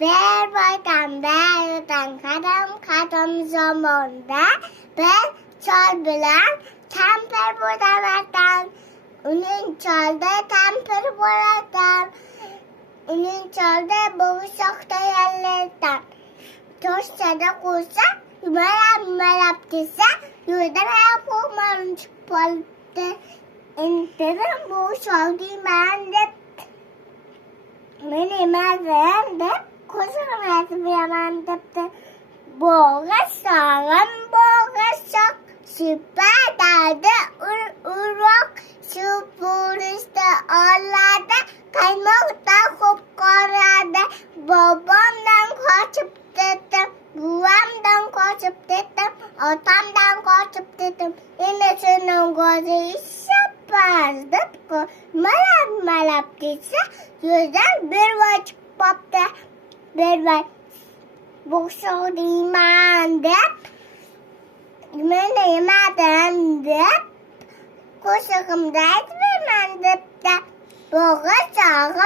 Boydan beridan kadam zamonda bir chol bilan kampir bo'laverdim. Uning cholda kampir bo'lardim. Uning cholda bo'g'ishoq tayyorlardim. Toshchada qo'ysa, yumalab desa, yo'ldan qo'rqmadim chiqib qoldi. Endi bu sholdiyman deb men emasman deb qo'shilib beraman debdi. Bo'g'ishoq supadada uroq supurishda oladi, qaymoqda xo'p qoradi. Bobomdan qochib ketdim, buvamdan qochib ketdim, otamdan qochib ketdim. Endi sening ko'zi ishapaz deb malab ketsa, yo'ldan bir voy chiqib qopti. Bir voy bo'g'ishoq deyman deb men yemadim deb qo'shig'imda aytmayman debdi. Bo'g'ishoq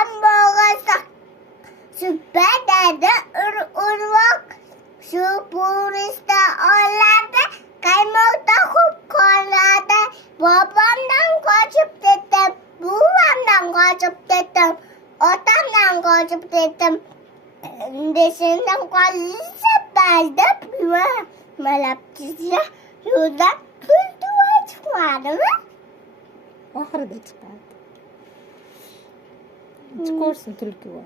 supadada uroq supurishda oladi, qaymoqda xo'p qoladi. Bobomdan qochib ketdim, buvamdan qochib ketdim, otamdan qochib ketdim. Endi sendan qolishapaz deb malab ketsa, yo'ldan tultuva chiqmadimi? Oxirida chiqadi. Chiqarsin tultuva.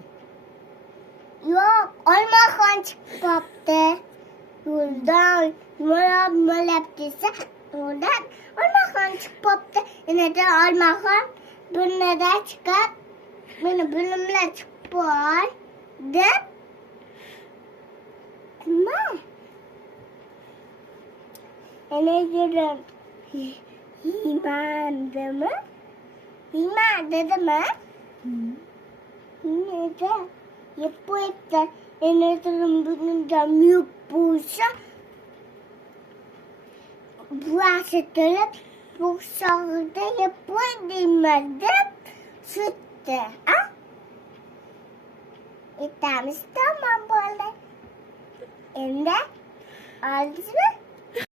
Yo'q, olmaxon chiqib qopti. Yo'ldan malab ketsa, yo'ldan olmaxon chiqib qopti. Endi olmaxon bundan chiqib, meni bilimlar chiqib qol deb nima? Endi yurdim. Yeyman dedimi? Nega? Yeb qo'yibdi. Endi bundan yeb bo'lsa, buasi tilib, bo'g'ishoqda yeb qo'ydingmi deb sutdi. Itamiz tamom bo'ldi. Endi oldingizmi?